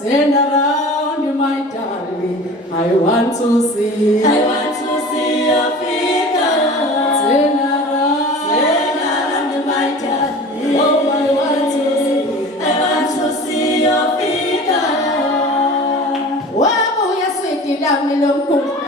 Turn around, my darling. I want to see your figure. Turn around, my darling. Oh, I want to see your figure. Wow, yes, sweetie, love me, love me.